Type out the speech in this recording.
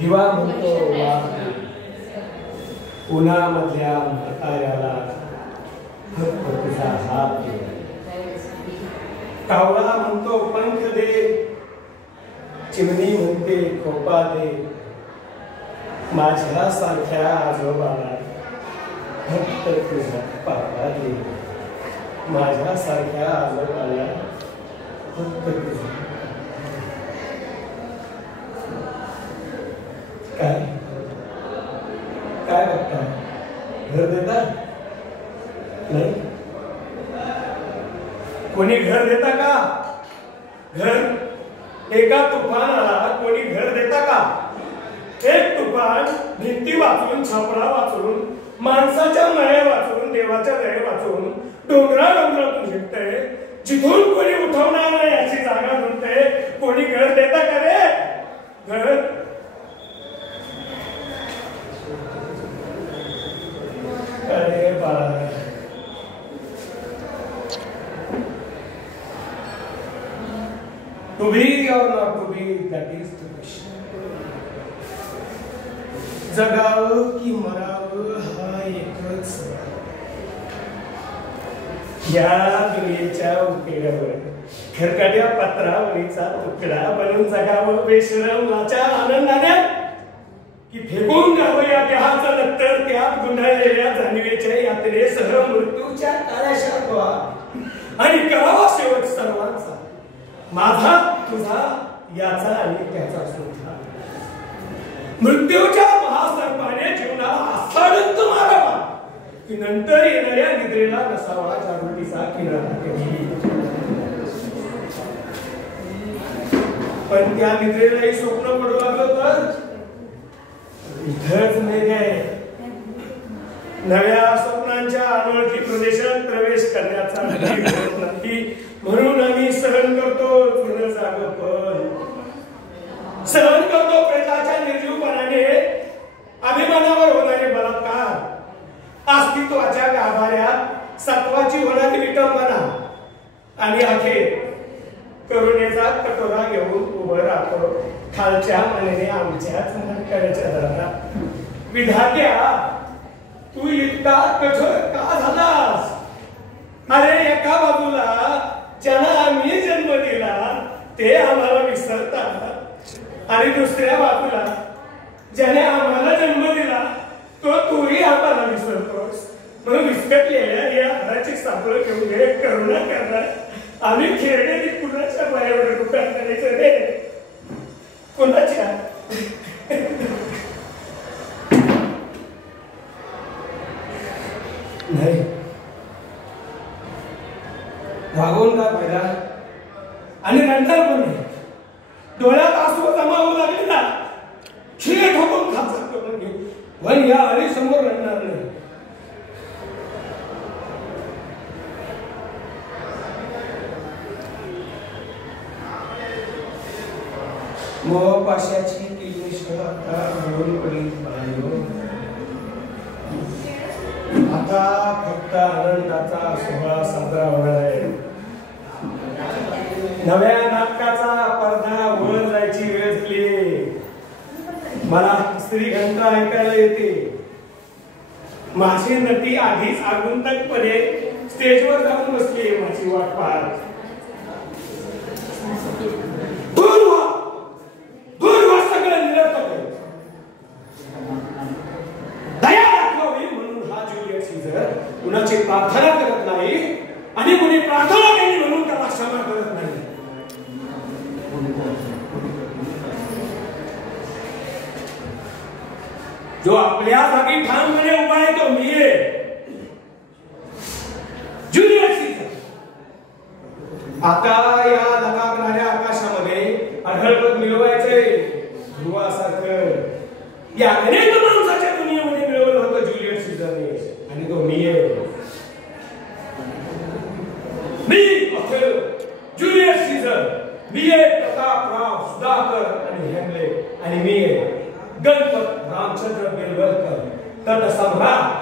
दिवा म्हणतो उन्हामधल्या म्हाताऱ्याला फक्त तुझा हात दे. कावळा म्हणतो पंख दे, चिमणी म्हणते खोपा दे. माझ्या सारख्या आजोबाला फक्त तुझा पापा दे. माझ्या सारख्या आजोबाला फक्त तुझा. काय काय बघता? घर देता नाही? कोणी घर देता का? घर एका तुफानाला कोणी घर देता का? एक तुफान भिंती वाचून, छापरा वाचून, माणसाच्या नळे वाचून, देवाच्या नळे वाचून डोंगरातून शिकतंय. जिथून कोणी उठवणार नाही याची जागा म्हणते. कोणी घर देता का रे? घर अरे बाळा, to be or not to be, that is the question. जगावं की मरावं हा एकच सवाल. या दुनियेच्या उकेड्यावर खरकट्या पत्रावळीचा तुकडा बनून जगावं बेशरम लाचार आनंदाने, की फेकून द्यावं या देहाचं दत्तर त्यात गुंडाळलेल्या जाणीवेच्या यात्रेसह मृत्यूच्या ताळ्याशा गोळा आणि करावा शेवट सर्वांचा, माझा तुझा याचा आणि त्याचा सुद्धा. मृत्यूच्या महासर्पाने जीवनाला आसाडंत मारावा, की नंतर येणाऱ्या निद्रेला नसावा जागृतीचा किनारा. पण त्या निद्रेलाही स्वप्न पडू लागलं तर इथंच नाही. नव्या स्वप्नांच्या अनोळखी प्रदेशात प्रवेश करण्याचा नाही. म्हणून आम्ही सहन करतो जुनं जागपण, सहन करतो प्रेताच्या निर्जीवपणाने अभिमानावर होणारे बलात्कार, अस्तित्वाच्या गाभाऱ्यात सत्वाची होणारी विटंबना, आणि अखेर करुणेचा कटोरा घेऊन उभं राहतो खालच्या मनाने आमच्याच मनकड्याच्या दारात. विधात्या, तू इतका कठोर का झालास? अरे एका बाजूला ज्यांना आम्ही जन्म दिला ते आम्हाला विसरतात, आणि दुसऱ्या बाजूला ज्याने आम्हाला जन्म दिला तो तूही आम्हाला विसरतोस. म्हणून विस्कटलेल्या या घराची सापळ घेऊन हे करुणा करणार आम्ही खेळण्याची कुणाच्या पायावर रुपया करायचं रे? कोणाच्या? नाही, भागवून का फायदा? आणि नंतर पण डोळ्यात आसू जमा होऊ लागले ना, शिळे ठोकून खात पण या हरी समोर रडणार नाही. मोह पाशाची किलमिश आता मिळून पडली पाहिलो. आता फक्त आनंदाचा सोहळा साजरा होणार आहे. नव्या नाटकाचा पडदा वर जायची वेळ झाली. मला स्त्री घंटा ऐकायला येते. माझी नटी आधीच आगुंतकपणे स्टेजवर जाऊन बसली माझी वाट पाहत. दूर व्हा सगळं निरर्थक. दया दाखवावी म्हणून हा ज्युलियस सीझर कुणाची प्रार्थना करत नाही, आणि कुणी प्रार्थना केली म्हणून त्याला क्षमा करत नाही. जो आपल्या जागी ठामपणे उभा आहे तो मी आहे, ज्युलियस सीझर. आता या धकाकणाऱ्या आकाशामध्ये अढळपद मिळवायचंय ध्रुवासारखं. या अनेक माणसाच्या दुनियेमध्ये मिळवलं होतं ज्युलियस सीझरने, आणि तो मी आहे. मी ऑथेलो, ज्युलियस सीझर. मी आहे प्रतापराव, सुधाकर आणि हेमलेट. आणि मी आहे गणपत रामचंद्र बेलवलकर, तटसम्राट